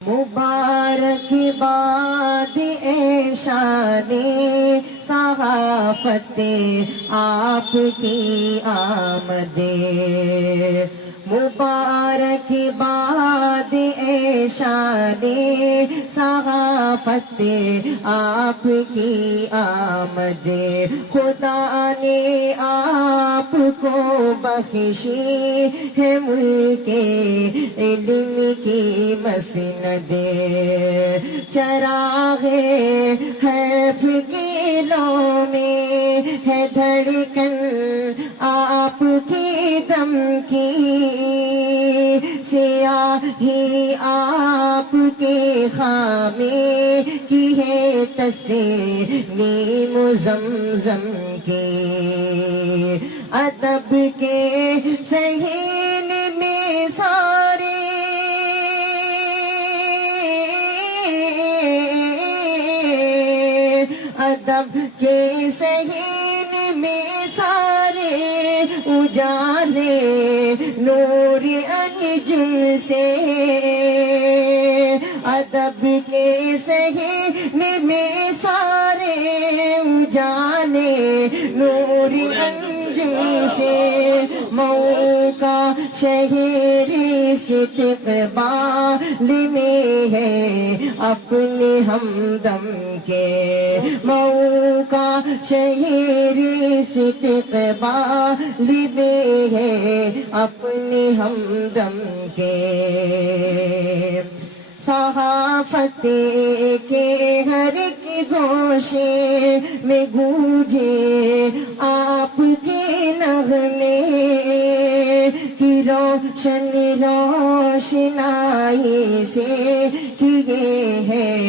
مبارک باد اے شان صحافت آپ کی آمد، مبارک باد اے شان صحافت آپ کی آمد، خدا نے آپ کو بخشی ہے ملک علم کی مسند، چراغ حیف کی لو میں ہے دھڑکن آپ کی دم کی، سیاہی آپ کے خامے کی ہے تسنیم زمزم کی، ادب کے صحن میں سارے ادب کے صحن میں سارے اجالے نور انجم سے، ادب کے صحن میں سارے اجالے نور انجم سے، مئو کا شہر استقبال میں ہے اپنے ہمدم کے، مئو کا شہر استقبال میں ہے اپنے ہمدم کے، صحافت کے ہر ایک گوشے میں گونجے آپ کے نغمے کی روشن روشنائی سے کیے ہیں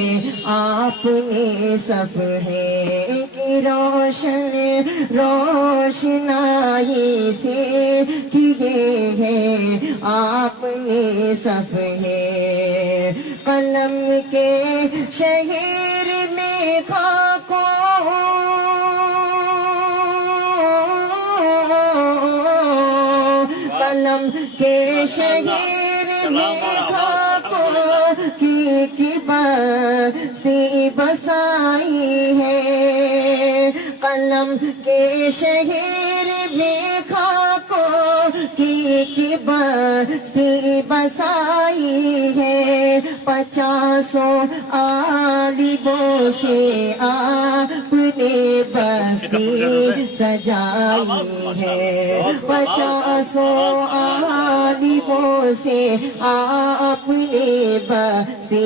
آپ نے صفحے کی روشن روشنائی سے کیے ہیں آپ نے صفحے، قلم کے شہر میں خاکوں قلم کے شہر میں خاکوں کی بستی بسائی ہے، قلم کے شہر میں خاکوں کی بستی بسائی ہے، 50 عالموں سے آپ نے بستی سجائی ہے، 50 عالموں سے آپ نے بستی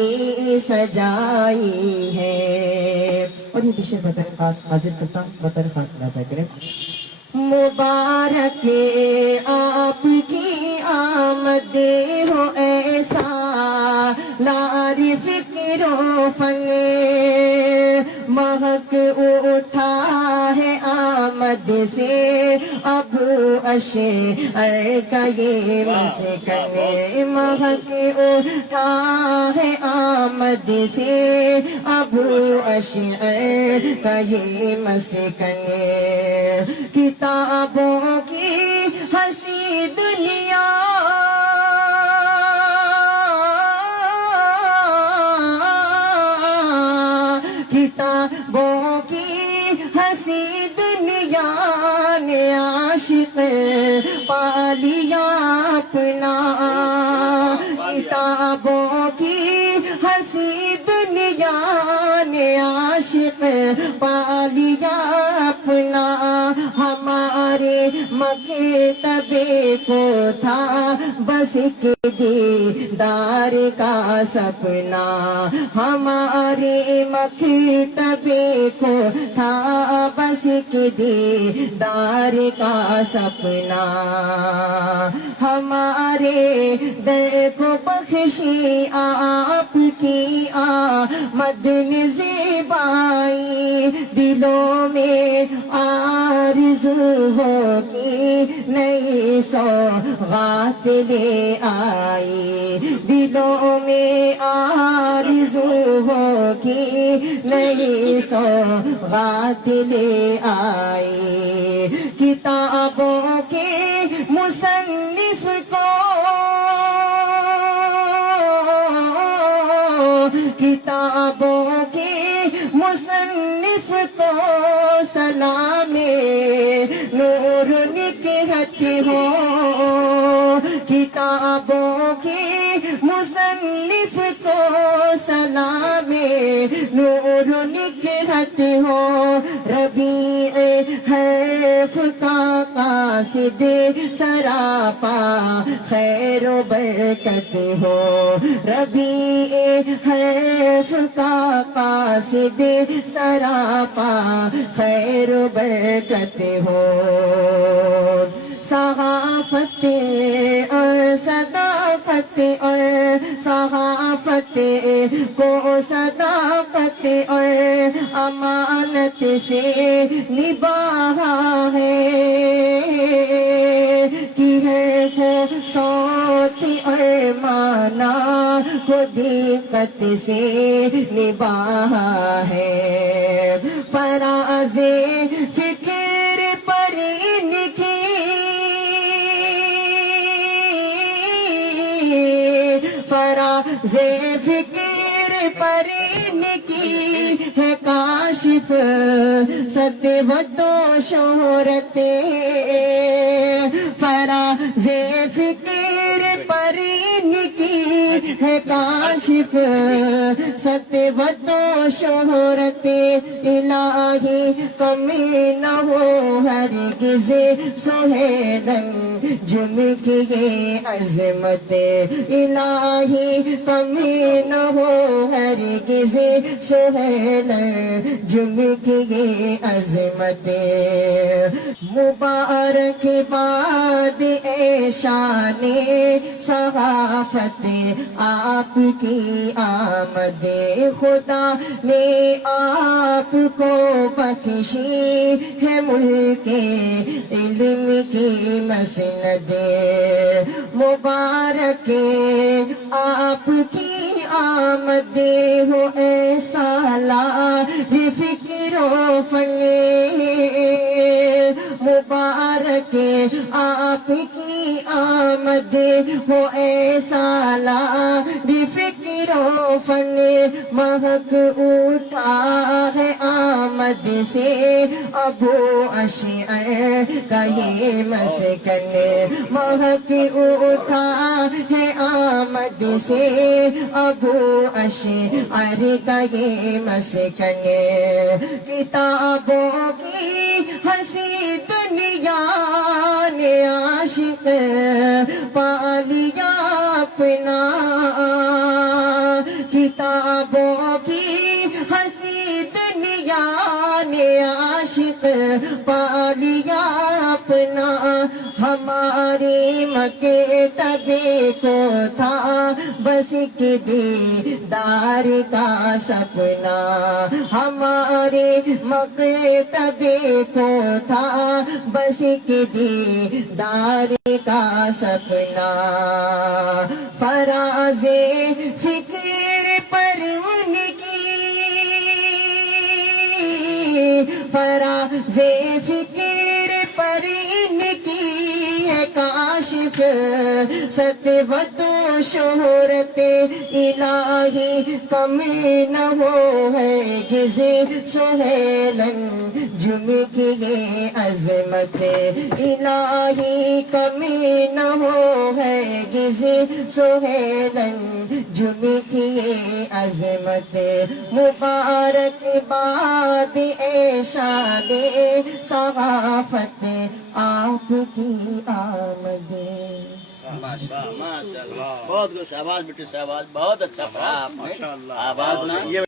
سجائی ہے۔ اور یہ پیچھے بطن خاص حاضر کرتا ہوں، بطن خاص ادا کریں۔ مبارک آپ کی آمد ہو ایسا لار فکر و فن، مہک اٹھا ہے آمد سے ابو اشعر کا یہ مسکن، مہک اٹھا ہے آمد سے ابو اشعر کا یہ مسکن، کتابوں کی ہنسی دنیا کتابوں کی ہنسی دنیا نے عاشق پا لیا اپنا، کتابوں کی ہنسی دنیا نے عاشق پا لیا اپنا، ہمارے مکتبے کو تھا بس ایک دیدار کا سپنا، ہمارے مکتبے کو تھا بس ایک دیدار کا سپنا، ہمارے در کو بخشی آپ کی آمد نے زیبائی، دلوں میں آرزوؤں کی نئی سوغات لے آئی، دلوں میں آرزوؤں کی نئی سوغات لے آئی، کتابوں کے مصنف کو کتابوں کی مصنف کو سلام نور نکہت ہو کتابوں کی مصنف کو سلام نور نکہت ہو ربیع حرف کا قاصد سراپا خیر و برکت ہو ربیع حرف کا قاصد سراپا خیر و برکت ہو صحافت اور صداقت اور صحافت کو صداقت اور امانت سے نبھایا ہے کہ حرف صوت اور معنی کو دقت سے نبھایا ہے فراز فکر پر ان کی فراز فکر پر ان کی ہے کاشف سطوت و شہرت فراز فکر پر ان کی ہے کاشف سطوت و شہرت الہی کمی نہ ہو ہرگز سہیلن جم کی یہ عظمت الہی کمی نہ ہو ہرگز سہیلن جم کی یہ عظمت مبارک باد اے شان صحافت آپ کی آمد خدا نے آپ کو بخشی ہے ملک علم کی مسند مبارک آپ کی آمد ہو اے سالار فکر و فن مبارک آپ کی آمد ہو اے سالار فکر و فن مہک اٹھا ہے آمد سے ابو اشعر کا یہ مسکن مہک اٹھا ہے آمد سے ابو اشعر کا یہ مسکن کتابوں کی ہنسی دنیا نے عاشق پا لیا اپنا کتابوں کی ہنسی دنیا نے عاشق پا لیا اپنا ہماری مکتب کو تھا بس ایک دیدار کا سپنا ہمارے مکتب کو تھا بس ایک دیدار کا سپنا فراز فکر پر ان کی فراز فکر پر ان کی ہے کاشف سطوت و شہرت الہی کمی نہ ہو ہرگز سہیلن جم کی یہ عظمت الہی کمی نہ ہو ہرگز سہیلن جم کی یہ عظمت مبارک باد اے شان صحافت آپ کی آمد بہت کچھ شہباز بیٹے شہباز بہت اچھا پڑھا آپ نے آواز